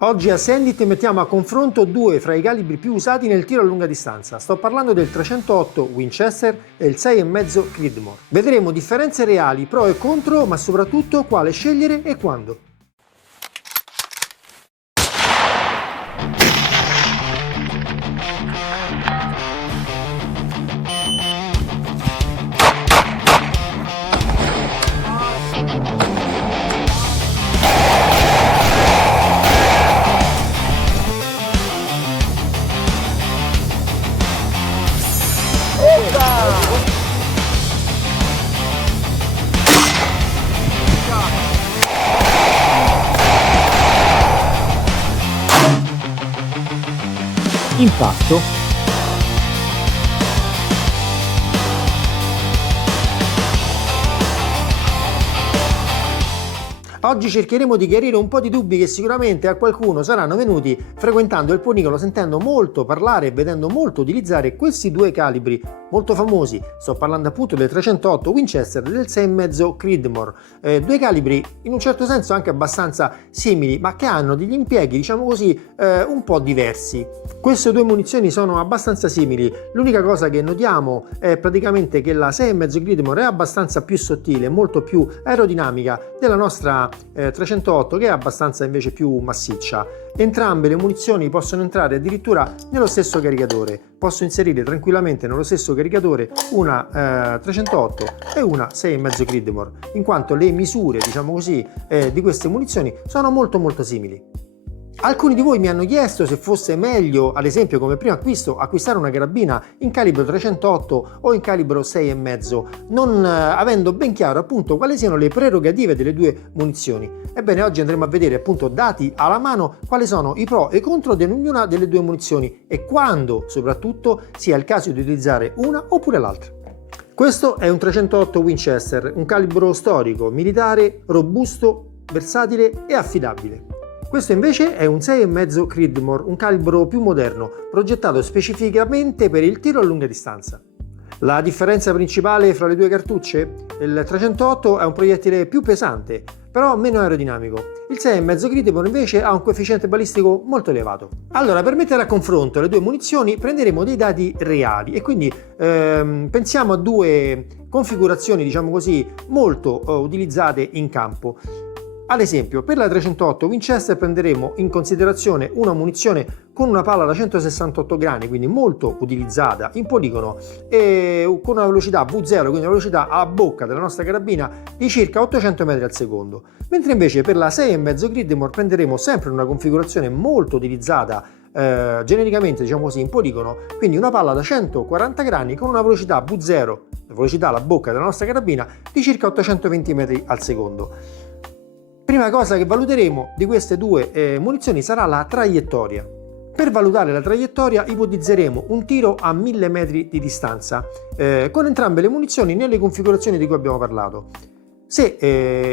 Oggi a Sendit mettiamo a confronto due fra i calibri più usati nel tiro a lunga distanza. Sto parlando del 308 Winchester e il 6,5 Creedmoor. Vedremo differenze reali, pro e contro, ma soprattutto quale scegliere e quando. Impatto. Oggi cercheremo di chiarire un po' di dubbi che sicuramente a qualcuno saranno venuti frequentando il Ponicolo, sentendo molto parlare e vedendo molto utilizzare questi due calibri molto famosi. Sto parlando appunto del 308 Winchester e del 6,5 Creedmoor, due calibri in un certo senso anche abbastanza simili, ma che hanno degli impieghi, diciamo così, un po' diversi. Queste due munizioni sono abbastanza simili, l'unica cosa che notiamo è praticamente che la 6,5 Creedmoor è abbastanza più sottile, molto più aerodinamica della nostra 308, che è abbastanza invece più massiccia. Entrambe le munizioni possono entrare addirittura nello stesso caricatore. Posso inserire tranquillamente nello stesso caricatore una 308 e una 6,5 Creedmoor, in quanto le misure, diciamo così, di queste munizioni sono molto simili. Alcuni di voi mi hanno chiesto se fosse meglio, ad esempio come primo acquisto, acquistare una carabina in calibro 308 o in calibro 6,5, non avendo ben chiaro appunto quali siano le prerogative delle due munizioni. Ebbene, oggi andremo a vedere appunto, dati alla mano, quali sono i pro e i contro di ognuna delle due munizioni e quando soprattutto sia il caso di utilizzare una oppure l'altra. Questo è un 308 Winchester, un calibro storico, militare, robusto, versatile e affidabile. Questo invece è un 6,5 Creedmoor, un calibro più moderno, progettato specificamente per il tiro a lunga distanza. La differenza principale fra le due cartucce? Il 308 è un proiettile più pesante, però meno aerodinamico. Il 6,5 Creedmoor invece ha un coefficiente balistico molto elevato. Allora, per mettere a confronto le due munizioni prenderemo dei dati reali e quindi pensiamo a due configurazioni, diciamo così, molto utilizzate in campo. Ad esempio, per la 308 Winchester prenderemo in considerazione una munizione con una palla da 168 grani, quindi molto utilizzata in poligono, e con una velocità V0, quindi una velocità a bocca della nostra carabina di circa 800 metri al secondo. Mentre invece per la 6,5 Creedmoor prenderemo sempre una configurazione molto utilizzata genericamente, diciamo così, in poligono, quindi una palla da 140 grani con una velocità V0, la velocità alla bocca della nostra carabina, di circa 820 metri al secondo. Prima cosa che valuteremo di queste due munizioni sarà la traiettoria. Per valutare la traiettoria ipotizzeremo un tiro a 1000 metri di distanza con entrambe le munizioni nelle configurazioni di cui abbiamo parlato. Se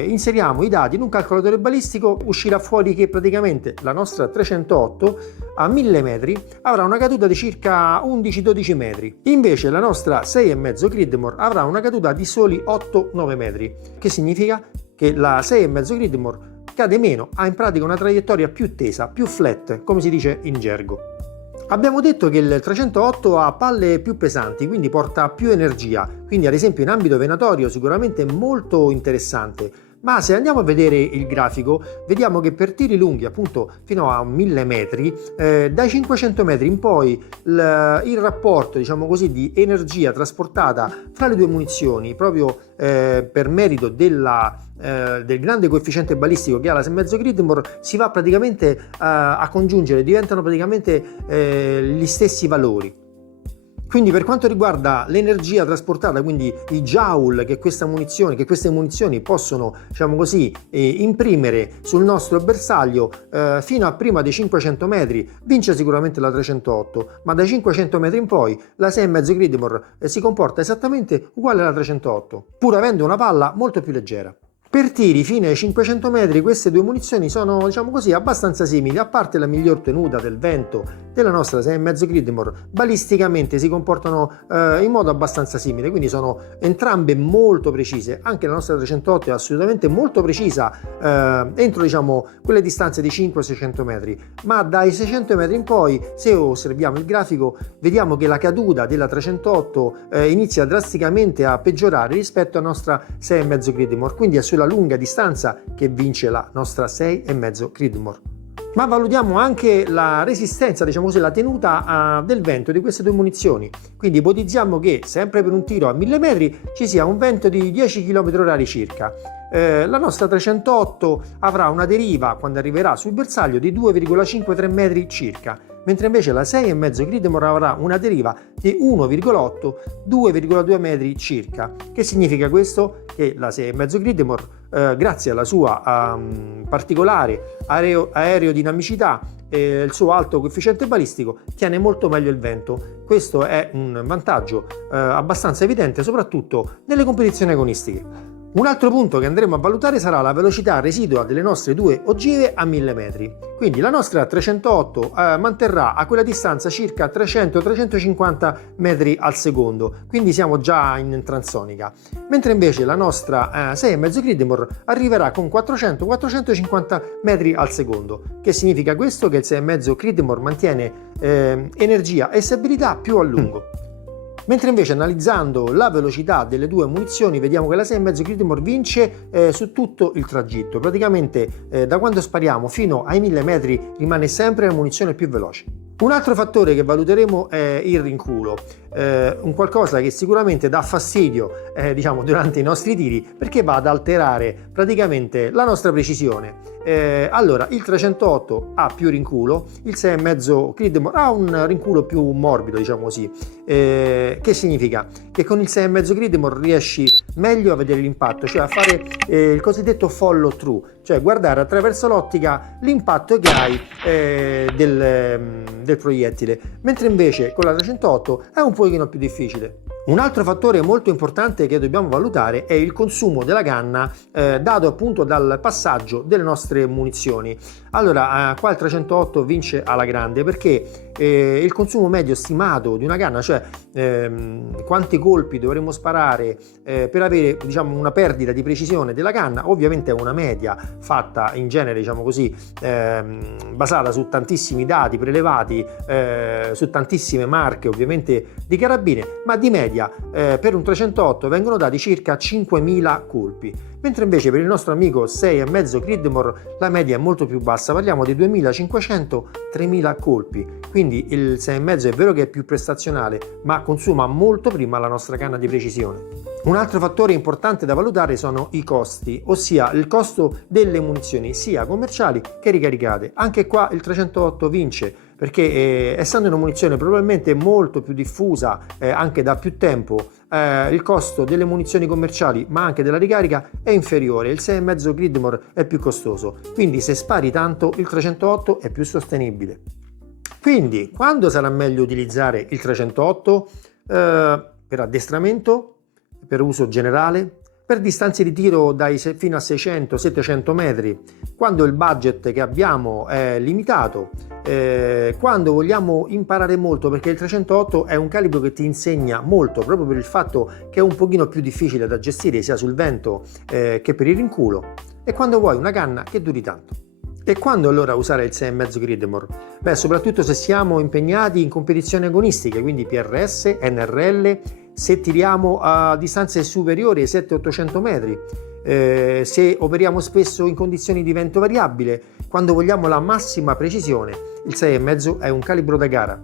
inseriamo i dati in un calcolatore balistico uscirà fuori che praticamente la nostra 308 a 1000 metri avrà una caduta di circa 11-12 metri. Invece la nostra 6,5 Creedmoor avrà una caduta di soli 8-9 metri. Che significa? Che la 6,5 Creedmoor cade meno, ha in pratica una traiettoria più tesa, più flat, come si dice in gergo. Abbiamo detto che il 308 ha palle più pesanti, quindi porta più energia, quindi ad esempio in ambito venatorio sicuramente molto interessante. Ma se andiamo a vedere il grafico, vediamo che per tiri lunghi, appunto fino a 1000 metri, dai 500 metri in poi il rapporto, diciamo così, di energia trasportata fra le due munizioni, proprio per merito del grande coefficiente balistico che ha la 6,5 Creedmoor, si va praticamente a congiungere, diventano praticamente gli stessi valori. Quindi per quanto riguarda l'energia trasportata, quindi i joule che queste munizioni possono, diciamo così, imprimere sul nostro bersaglio fino a prima dei 500 metri, vince sicuramente la 308, ma dai 500 metri in poi la 6,5 Creedmoor si comporta esattamente uguale alla 308, pur avendo una palla molto più leggera. Per tiri fino ai 500 metri queste due munizioni sono, diciamo così, abbastanza simili, a parte la miglior tenuta del vento della nostra 6,5 Creedmoor, balisticamente si comportano in modo abbastanza simile, quindi sono entrambe molto precise. Anche la nostra 308 è assolutamente molto precisa entro, diciamo, quelle distanze di 500-600 metri, ma dai 600 metri in poi, se osserviamo il grafico, vediamo che la caduta della 308 inizia drasticamente a peggiorare rispetto alla nostra 6,5 Creedmoor, quindi è sulla lunga distanza che vince la nostra 6,5 Creedmoor. Ma valutiamo anche la resistenza, diciamo così, la tenuta del vento di queste due munizioni. Quindi ipotizziamo che sempre per un tiro a 1000 metri ci sia un vento di 10 km/h circa. La nostra 308 avrà una deriva quando arriverà sul bersaglio di 2,53 metri circa, mentre invece la 6,5 Creedmoor avrà una deriva di 1,8-2,2 metri circa. Che significa questo? Che la 6,5 Creedmoor, grazie alla sua particolare aerodinamicità e il suo alto coefficiente balistico, tiene molto meglio il vento. Questo è un vantaggio abbastanza evidente, soprattutto nelle competizioni agonistiche. Un altro punto che andremo a valutare sarà la velocità residua delle nostre due ogive a 1000 metri. Quindi la nostra 308 manterrà a quella distanza circa 300-350 metri al secondo, quindi siamo già in transonica, mentre invece la nostra 6,5 Creedmoor arriverà con 400-450 metri al secondo. Che significa questo? Che il 6,5 Creedmoor mantiene energia e stabilità più a lungo. Mentre invece analizzando la velocità delle due munizioni vediamo che la 6,5 Creedmoor vince su tutto il tragitto, praticamente da quando spariamo fino ai 1000 metri rimane sempre la munizione più veloce. Un altro fattore che valuteremo è il rinculo, un qualcosa che sicuramente dà fastidio diciamo durante i nostri tiri, perché va ad alterare praticamente la nostra precisione. Allora il 308 ha più rinculo, il 6,5 Creedmoor ha un rinculo più morbido, diciamo così. Che significa? Che con il 6,5 Creedmoor riesci meglio a vedere l'impatto, cioè a fare il cosiddetto follow through, cioè guardare attraverso l'ottica l'impatto che hai del proiettile, mentre invece con la 308 è un pochino più difficile. Un altro fattore molto importante che dobbiamo valutare è il consumo della canna dato appunto dal passaggio delle nostre munizioni. Allora qua il 308 vince alla grande perché il consumo medio stimato di una canna, cioè quanti colpi dovremmo sparare per avere, diciamo, una perdita di precisione della canna, ovviamente è una media fatta in genere, diciamo così, basata su tantissimi dati prelevati su tantissime marche ovviamente di carabine, ma di media per un 308 vengono dati circa 5.000 colpi, mentre invece per il nostro amico 6,5 Creedmoor la media è molto più bassa, parliamo di 2.500-3.000 colpi. Quindi il 6,5 è vero che è più prestazionale, ma consuma molto prima la nostra canna di precisione. Un altro fattore importante da valutare sono i costi, ossia il costo delle munizioni sia commerciali che ricaricate. Anche qua il 308 vince perché essendo una munizione probabilmente molto più diffusa anche da più tempo, il costo delle munizioni commerciali ma anche della ricarica è inferiore, il 6,5 Creedmoor è più costoso, quindi se spari tanto il 308 è più sostenibile. Quindi quando sarà meglio utilizzare il 308? Per addestramento, per uso generale, per distanze di tiro fino a 600-700 metri, quando il budget che abbiamo è limitato, quando vogliamo imparare molto, perché il 308 è un calibro che ti insegna molto proprio per il fatto che è un pochino più difficile da gestire sia sul vento che per il rinculo, e quando vuoi una canna che duri tanto. E quando allora usare il 6,5 Creedmoor? Beh, soprattutto se siamo impegnati in competizioni agonistiche, quindi PRS, NRL, se tiriamo a distanze superiori ai 700-800 metri, se operiamo spesso in condizioni di vento variabile, quando vogliamo la massima precisione, il 6,5 è un calibro da gara.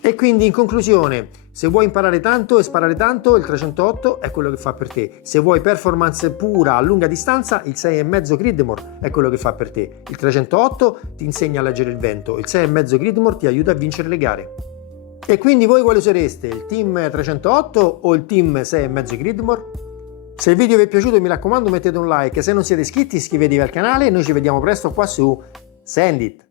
E quindi in conclusione, se vuoi imparare tanto e sparare tanto, il 308 è quello che fa per te. Se vuoi performance pura a lunga distanza, il 6,5 Creedmoor è quello che fa per te. Il 308 ti insegna a leggere il vento, il 6,5 Creedmoor ti aiuta a vincere le gare. E quindi voi quale usereste? Il team 308 o il team 6,5 Creedmoor? Se il video vi è piaciuto mi raccomando mettete un like, se non siete iscritti iscrivetevi al canale e noi ci vediamo presto qua su Sendit.